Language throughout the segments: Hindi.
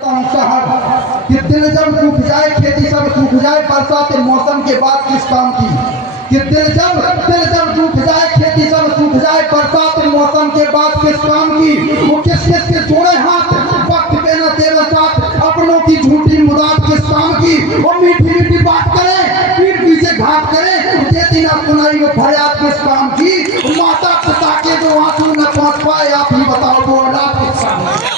साहब कि दिल जब सूख जाए, खेती सब सूख जाए, बरसात मौसम के बाद किस काम की। कि दिल जब सूख जाए, खेती सब सूख जाए, बरसात मौसम के बाद किस काम की। वो किस किस के जोड़े हाथ, वक्त पे न तेरा साथ, अपनों की झूठी मुराद किस काम की। वो मीठी मीठी बात करे, पीठ पीछे घात करे, देती ना सुनाई वो फरियाद किस काम की। माता पिता के जो आंसू न पहुंच पाए, आप ही बताओ वो औलाद किस काम की।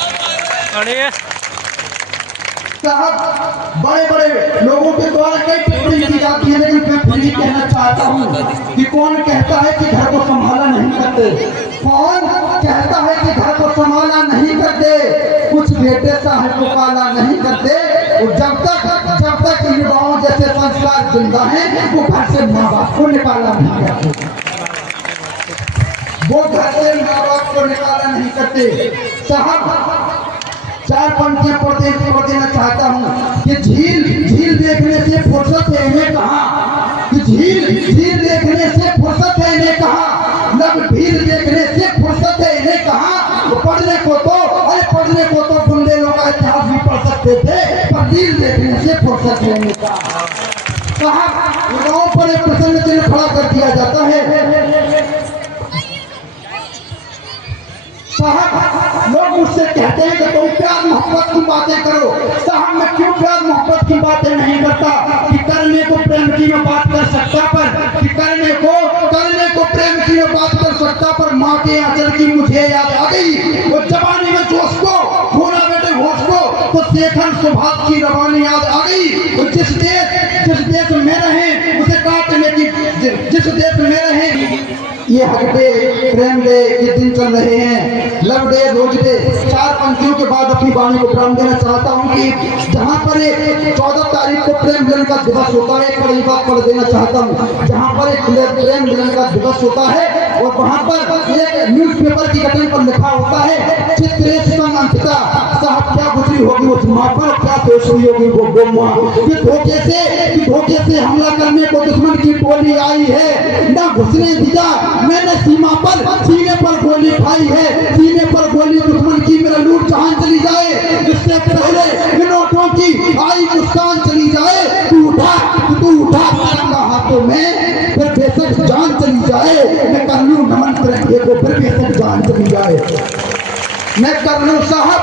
साहब बड़े बड़े लोगों के द्वारा कई टिप्पणी की जाती है, लेकिन मैं फिर भी कहना चाहता हूँ कि कौन कहता है कि घर को संभाला नहीं करते। कौन कहता है कि घर को संभाला नहीं करते। कुछ बेटे साहब को पाला नहीं करते। और जब तक युवाओं जैसे संस्कार जिंदा हैं, वो घर से माँ बाप को निकाला नहीं करते। वो घर से माँ बाप को निकाला नहीं करते। साहब चार पंक्तियां पढ़ देना चाहता हूँ कि झील देखने से फुर्सत है इन्हें कहा। कि झील देखने से फुर्सत है इन्हें कहा। लब भील देखने से फुर्सत है इन्हें कहा। तो पढ़ने को तो बुंदेलों का इतिहास भी पढ़ सकते थे, पर झील देखने से फुर्सत है इन्हें कहा। युवाओं पर एक प्रश्न चिन्ह खड़ा कर दिया जाता है। साहब लोग मुझसे कहते हैं कि तुम प्यार मोहब्बत की बातें करो। साहब मैं क्यों प्यार मोहब्बत की बातें नहीं करता। कि करने को प्रेम की मैं बात कर सकता, पर कि करने को प्रेम की मैं बात कर सकता, पर माँ के आंचल की मुझे याद आ गई। वो जवानी में जोश को खोना बेटे होश को, तो शेखर सुभाष की रवानी याद आ गई। तो जिस देश में रहे उसे काटने की, जिस देश में रहे। ये हक डे, प्रेम डे के दिन चल रहे हैं। Love day, rose day. चार पंक्तियों के बाद अपनी वाणी को विराम देना चाहता हूँ कि जहाँ पर 14 तारीख को प्रेम मिलन का दिवस होता है, एक बड़ी बात पढ़ देना चाहता हूँ। जहाँ पर एक प्रेम मिलन का दिवस होता है और वहाँ पर एक न्यूज़पेपर की कटिंग पर लिखा होता है चित्रेश अंकिता। साहब क्या गुजरी होगी उस माँ पर, क्या सोच रही होगी वो माँ। कि धोखे से हमला करने को दुश्मन की टोली आई है, ना घुसने दिया मैंने सीमा पर, सीने पर गोली खाई है। सीने पर गोली दुश्मन की, मेरा लूट जहान चली जाए, इससे पहले मिनटों की आई मुस्कान चली जाए। तू उठा तिरंगा हाथों में, फिर बेशक जान चली जाए। मैं कर लूं नमन तिरंगे को, फिर बेशक जान चली जाए। मैं कर लूं साहब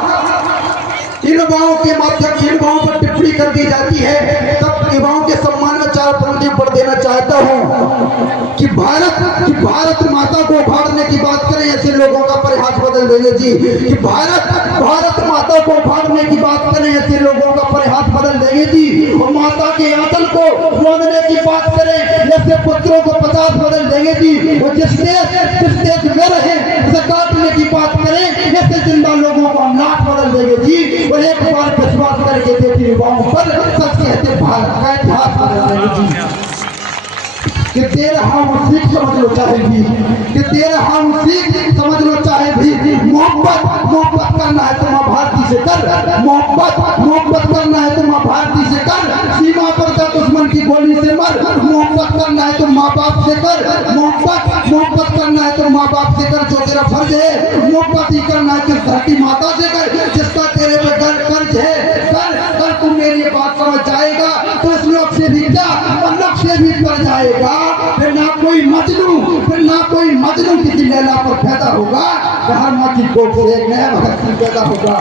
इन युवाओं के माध्यम युवाओं पर टिप्पणी कर दी जाती है, तब युवाओं के सम्मान में चार पंक्तियां पढ़ देना चाहता हूँ कि भारत माता को उभारने की बात करें, ऐसे लोगों का परिहास बदल देंगे जी। कि भारत माता को उभारने की बात करें, ऐसे लोगों का परिहास बदल देंगे जी। और माता के आंचल को बांधने की बात करें, ऐसे पुत्रों को 50 बदल देंगे जी। और जिस देश में रहे उसे काटने की बात करें, ऐसे जिंदा लोगों को हम लाख बदल देंगे जी। और एक बार विश्वास करके देखिए युवाओं पर, सच कहते भारत का इतिहास बदल देंगे जी। कि तेरा हम सीख समझ लो चाहे भी, कि तेरा हम सीख समझ लो चाहे भी। मोहब्बत करना है तो माँ भारती से कर। मोहब्बत करना है तो माँ भारती से कर। सीमा पर का दुश्मन की गोली से मर। मोहब्बत करना है तो माँ बाप से कर। मोहब्बत करना है तो माँ बाप से कर, जो तेरा फर्ज है। मोहब्बत ही करना है तो धरती माता से कर, जिसका तेरे पे कर्ज है। कर तू मेरी बात समझ जाएगा तो इस लोक से भी क्या मतलब से भी कर जाएगा। फिर ना कोई मजनू किसी लैला पर पैदा होगा। हर माँ की कोख से एक नया भगत सिंह पैदा होगा।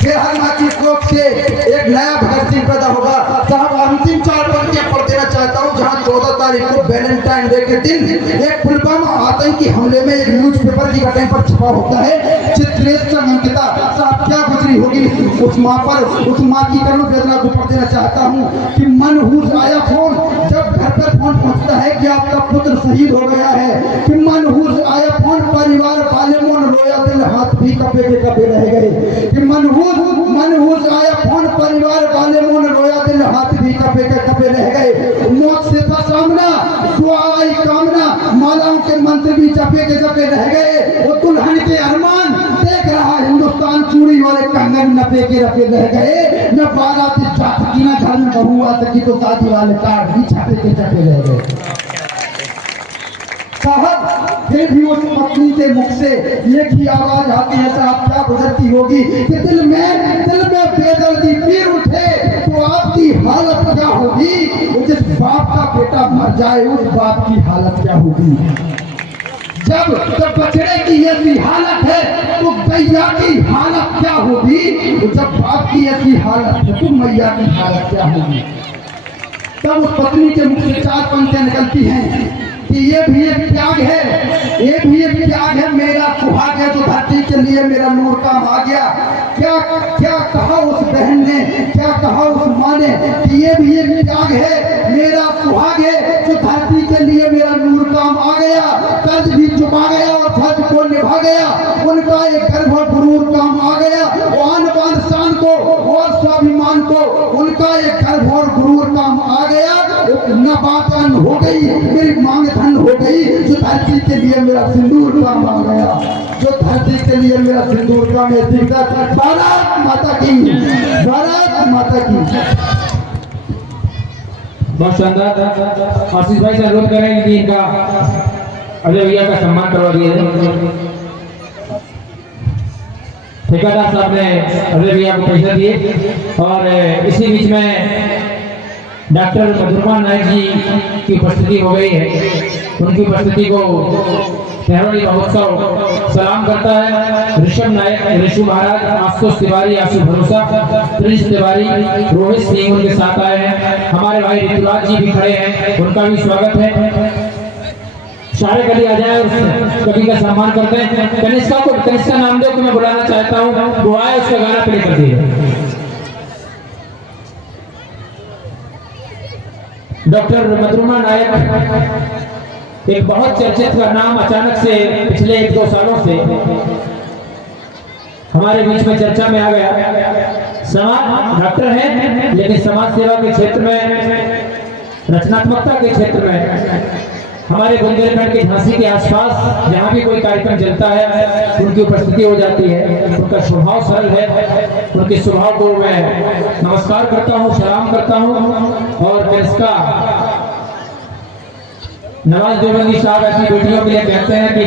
फिर हर माँ की कोख से एक नया भगत सिंह पैदा होगा। साहब अंतिम चार पंक्तियां पढ़ देना चाहता हूँ, जहाँ 14 तारीख को वैलेंटाइन डे के दिन एक पुलवामा आतंकी हमले में एक न्यूज़पेपर की कटिंग पर छपा होता है चित्रेश अंकिता। साहब क्या गुजरी होगी उस माँ पर, उस माँ की करुण वेदना को पढ़ देना चाहता हूँ कि मनहूस आया फोन, जब घर पर फोन पहुंचता है कि आपका पुत्र शहीद हो गया है। कि मनहूस आया फोन, परिवार वाले मोन रोया, दिल हाथ भी कपे के कपे रह गए। कि मनहूस आया फोन, परिवार वाले मोन रोया, दिल हाथ भी कपे के कपे रह गए। मौत से था सामना, दुआ आई कामना, मालाओं के मंत्र भी जपे के जपे रह गए। वो दुल्हन के अरमान देख रहा हिंदुस्तान, चूड़ी वाले कंगन नपे के रपे रह गए। न बारात जात की, न घर में बहू आ सकी, तो शादी वाले कार्ड भी छपे के जपे रह गए। साहब फिर भी उस पत्नी के मुख से एक ही आवाज आती है, साहब क्या गुजरती होगी कि दिल में मर जाए उस बाप की हालत क्या होगी। जब बछड़े की ऐसी हालत है तो गैया की हालत क्या होगी। तो जब बाप की ऐसी हालत है तो मैया की हालत क्या होगी। तब उस पत्नी के मुख से 4 पंक्तियां निकलती हैं कि ये भी एक त्याग है, ये भी एक त्याग है। मेरा सुहाग है जो धरती के लिए मेरा नूर काम आ गया। क्या क्या कहा उस बहन ने, क्या कहा उस माँ ने कि ये भी एक त्याग है, मेरा सुहाग है जो धरती के लिए मेरा नूर काम आ गया। कर्ज भी चुका गया और फर्ज को निभा गया। उनका एक गर्व और गुरूर काम आ गया। आन बान शान को और स्वाभिमान को उनका एक गर्व और गुरूर काम आ गया। नबातन हो गई, मेरी मांग धन हो गई, जो धरती के लिए मेरा सिंदूर काम आ गया, जो धरती के लिए मेरा सिंदूर काम है। भारत माता की, भारत माता की। बहुत शानदार। आशीष भाई से अनुरोध करेंगे कि इनका अजय भैया का सम्मान करवा दिया। ठेकेदार साहब ने अजय भैया को पैसा दिए और इसी बीच में डॉक्टर मधुरमा नायक जी की उपस्थिति हो गई है। उनकी उपस्थिति को तेहरोली महोत्सव सलाम करता है। ऋषभ नायक, ऋषु महाराज, आशुतोष तिवारी, आशु भरोसा, प्रिंस तिवारी, रोहित सिंह उनके साथ आए हैं। हमारे भाई ऋतुराज जी भी खड़े हैं, उनका भी स्वागत है। सारे गली आ जाए और कवि का सम्मान करते हैं। कनिष्का नामदेव को मैं बुलाना चाहता हूँ, वो आए, उसका गाना प्ले कर दिए। डॉक्टर मधुरमा नायक एक बहुत चर्चित का नाम अचानक से पिछले 1-2 सालों से हमारे बीच में चर्चा में आ गया। समाज डॉक्टर हैं लेकिन समाज सेवा के क्षेत्र में, रचनात्मकता के क्षेत्र में हमारे बुंदेलखंड के झांसी के आसपास जहाँ भी कोई कार्यक्रम चलता है उनकी उपस्थिति हो जाती है। उनका स्वभाव सरल है, उनके स्वभाव को मैं नमस्कार करता हूँ, सलाम करता हूँ। और इसका नवाज देवबंदी साहब अपनी बेटियों के लिए कहते हैं कि